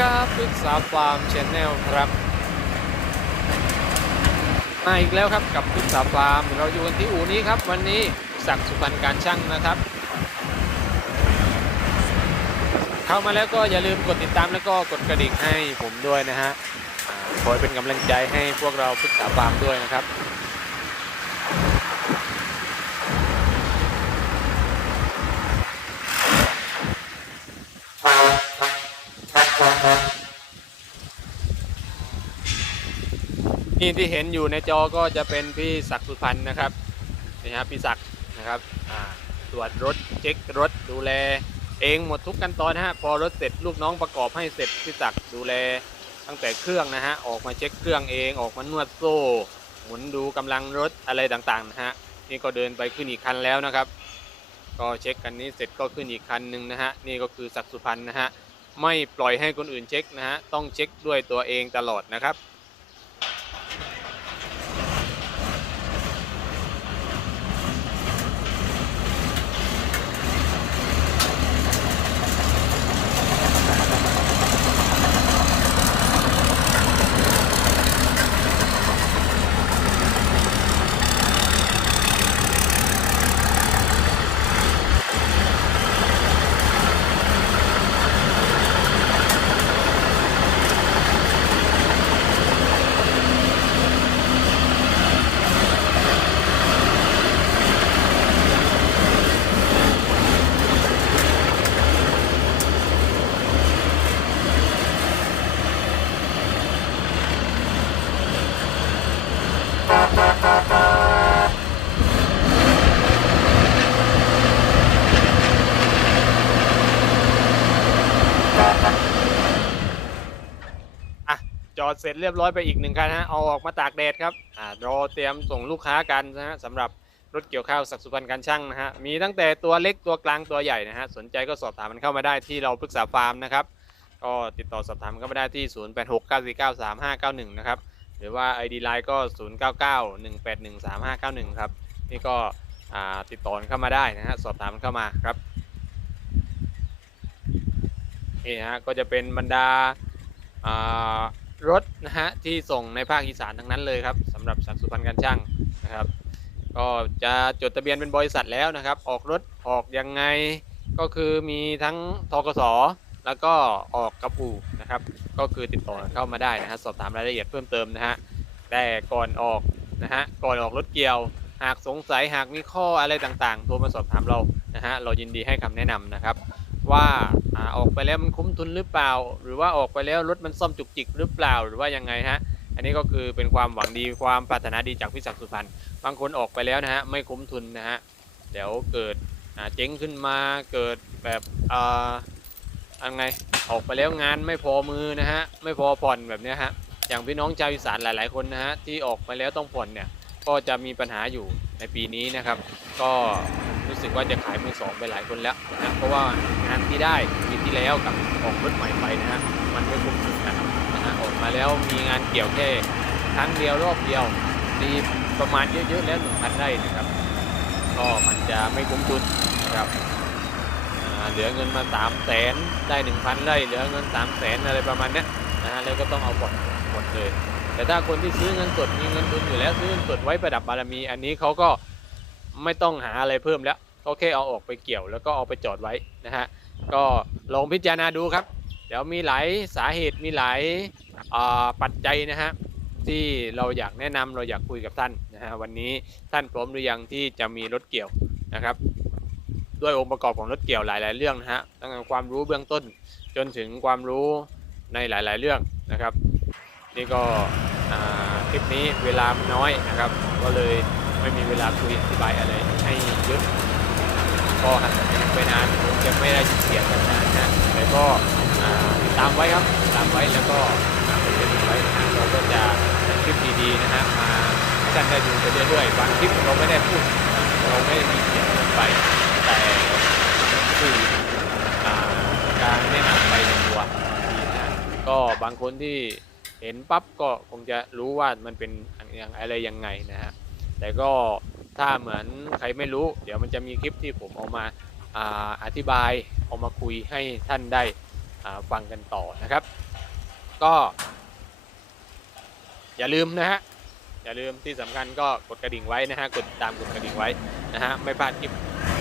ครับปรึกษาฟาร์มชแนลครับมาอีกแล้วครับกับปรึกษาฟาร์มเราอยู่กันที่อู่นี้ครับวันนี้ศักดิ์สุพรรณการช่างนะครับ เข้ามาแล้วก็อย่าลืมกดติดตามแล้วก็กดกระดิ่งให้ผมด้วยนะฮะคอยเป็นกำลังใจให้พวกเราปรึกษาฟาร์มด้วยนะครับ นี่ที่เห็นอยู่ในจอก็จะเป็นพี่ศักดิ์สุพรรณนะครับนี่ครับพี่ศักดิ์นะครับตรวจรถเช็ครถดูแล เองหมดทุกขั้นตอนนะฮะพอรถเสร็จลูกน้องประกอบให้เสร็จพี่ศักดิ์ดูแลตั้งแต่เครื่องนะฮะออกมาเช็คเครื่องเองออกมานวดโซ่ หมุนดูกำลังรถอะไรต่างๆนะฮะนี่ก็เดินไปขึ้นอีกคันแล้วนะครับ ก็เช็คกันนี้เสร็จก็ขึ้นอีกคันหนึ่งนะฮะนี่ก็คือศักดิ์สุพรรณนะฮะไม่ปล่อยให้คนอื่นเช็คนะฮะต้องเช็คด้วยตัวเองตลอดนะครับ อะจอด เสร็จเรียบร้อยไปอีกหนึ่งคันฮะเอาออกมาตากแดดครับอ่ารอเตรียมส่งลูกค้ากันนะฮะสำหรับรถเกี่ยวข้าวศักสุพรรณการช่างนะฮะมีตั้งแต่ตัวเล็กตัวกลางตัวใหญ่นะฮะสนใจก็สอบถามมันเข้ามาได้ที่เราปรึกษาฟาร์มนะครับก็ติดต่อสอบถามเข้ามาได้ที่ 0869493591 นะครับหรือว่า ID Line ก็ 0991813591 ครับนี่ก็ติดต่อเข้ามาได้นะฮะสอบถามเข้ามาครับนี่ฮะก็จะเป็นบรรดาอ่า รถนะฮะที่ส่งในภาคอีสานทั้งนั้นเลยครับสำหรับศักสุพรรณการช่างนะครับ ก็จะจดทะเบียนเป็นบริษัทแล้วนะครับ ออกรถออกยังไงก็คือมีทั้งทกสแล้วก็ออกกับอู่นะครับ ก็คือติดต่อเข้ามาได้นะฮะสอบถามรายละเอียดเพิ่มเติมนะฮะแต่ก่อนออกนะฮะก่อนออกรถเกี่ยว หากสงสัยหากมีข้ออะไรต่างๆโทรมาสอบถามเรานะฮะเรายินดีให้คำแนะนำนะครับ ว่าออกไปแล้วมันคุ้มทุนหรือเปล่า หรือว่าออกไปแล้วรถมันซ่อมจุกจิกหรือเปล่าหรือว่ายังไงฮะอันนี้ก็คือเป็นความหวังดีความปรารถนาดีจากพี่ศักดิ์สุพรรณบางคนออกไปแล้วนะฮะไม่คุ้มทุนนะฮะเดี๋ยวเกิดเจ๊งขึ้นมาเกิดแบบอ่าอันไงออกไปแล้วงานไม่พอมือนะฮะไม่พอผ่อนแบบนี้ฮะอย่างพี่น้องชาวอีสานหลาย ๆคนนะฮะที่ออกไปแล้วต้องผ่อนเนี่ยก็จะมีปัญหาอยู่ในปีนี้นะครับ ก็ รู้สึกว่าจะขายมือสองไปหลายคนแล้วนะเพราะว่างานที่ได้ปีที่แล้วกับออกรถใหม่ไปนะฮะมันไม่คุ้มทุนกันนะฮะออกมาแล้วมีงานเกี่ยวแค่ครั้งเดียวรอบเดียวตีประมาณเยอะๆแล้วหนึ่งพันได้นะครับ ก็มันจะไม่คุ้มทุนนะครับเหลือเงินมา3 0 0แสนได้ 1,000ไร่เหลือเงิน3 0 0แสนอะไรประมาณนี้นะฮะแล้วก็ต้องเอาหมดหมดเลย แต่ถ้าคนที่ซื้อเงินสดมีเงินทุนอยู่แล้วซื้อเงินสดไว้ประดับบารมี อันนี้เขาก็ไม่ต้องหาอะไรเพิ่มแล้ว เขาแค่เอาออกไปเกี่ยวแล้วก็เอาไปจอดไว้นะฮะก็ลองพิจารณาดูครับ เดี๋ยวมีหลายสาเหตุมีหลายปัจจัยนะฮะที่เราอยากแนะนำเราอยากคุยกับท่านนะฮะวันนี้ท่านพร้อมหรือยังที่จะมีรถเกี่ยวนะครับ ด้วยองค์ประกอบของรถเกี่ยวหลาย ๆ เรื่องนะฮะตั้งแต่ความรู้เบื้องต้นจนถึงความรู้ในหลาย ๆ เรื่องนะครับ นี่ก็คลิปนี้เวลานน้อยนะครับ ก็เลยไม่มีเวลาคุยอธิบายอะไรให้เยอะ ก็หันไปนานจะไม่ได้เสียงกันนานนะแต่ก็ตามไว้ครับตามไว้แล้วก็อ่าเป็นไว้เราก็จะนำคลิปดีๆนะฮะมาให้ท่านได้ดูไปเรื่อยๆบางคลิปเราไม่ได้พูดเราไม่ได้มีเสียงลงไป แต่คือการแนะนำไปในตัวดีนะก็บางคนที่เห็นปั๊บก็คงจะรู้ว่ามันเป็นอย่างอะไรยังไงนะฮะแต่ก็ ถ้าเหมือนใครไม่รู้ เดี๋ยวมันจะมีคลิปที่ผมเอามาอธิบายเอามาคุยให้ท่านได้ฟังกันต่อนะครับ ก็ อย่าลืมนะฮะอย่าลืมที่สำคัญก็กดกระดิ่งไว้นะฮะกดตามกดกระดิ่งไว้นะฮะไม่พลาดคลิป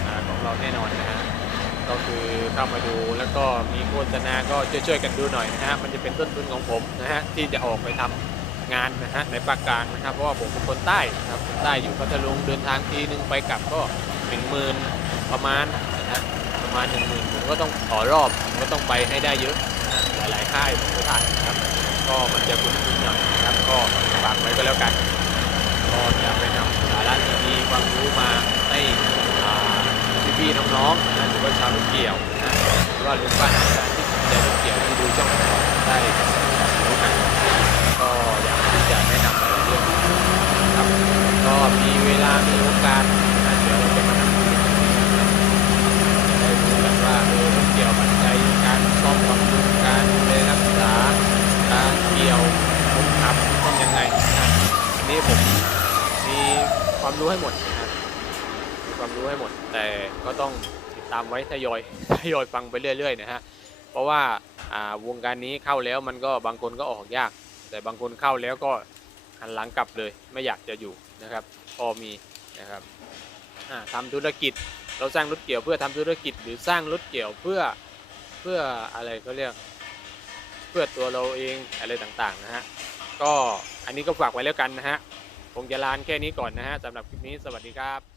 อของเราแน่นอนนะฮะก็คือเข้ามาดูแล้วก็มีโฆษณาก็ช่วยๆกันดูหน่อยนะฮะมันจะเป็นต้นทุนของผมนะฮะที่จะออกไปทำ งานนะฮะในภาคกลางนะครับ เพราะว่าผมเป็นคนใต้นะครับใต้อยู่พัทลุงเดินทางทีนึงไปกลับก็หนึ่งหมื่นประมาณนะฮะประมาณหนึ่งหมื่นผมก็ต้องต่อรอบผมก็ต้องไปให้ได้เยอะนะหลายๆค่ายผมก็ถ่ายนะครับ ก็มันจะคุ้นๆหน่อยนะครับ ก็ฝากไว้ก็แล้วกันก็จะไปนำสาระดีๆความรู้มาให้พี่ๆน้องๆนะหรือว่าชาวลูกเกี่ยวนะหรือว่าลุงป้านาอาที่สนใจลูกเกี่ยวที่ดูช่องของเราได้รู้กันก็ ก็มีเวลา มีโอกาสนะเดี๋ยวเราจะมานั่งคุยกันจะได้รู้กันว่าเออเกี่ยวปัจจัยการซ่อมบำรุงการดูแลรักษาการเกี่ยวผมขับต้องยังไงนะอันนี้ผมมีความรู้ให้หมดนะครับมีความรู้ให้หมด แต่ก็ต้องติดตามไว้ทยอยทยอยฟังไปเรื่อยๆนะฮะเพราะว่าอ่าวงการนี้เข้าแล้วมันก็บางคนก็ออกยาก แต่บางคนเข้าแล้วก็หันหลังกลับเลย ไม่อยากจะอยู่ นะครับ พอมีนะครับทำทำธุรกิจเราสร้างรถเกี่ยวเพื่อทำธุรกิจหรือสร้างรถเกี่ยวเพื่อเพื่ออะไรเขาเรียกเพื่อตัวเราเองอะไรต่างๆนะฮะก็อันนี้ก็ฝากไว้แล้วกันนะฮะคงจะลานแค่นี้ก่อนนะฮะสำหรับคลิปนี้สวัสดีครับ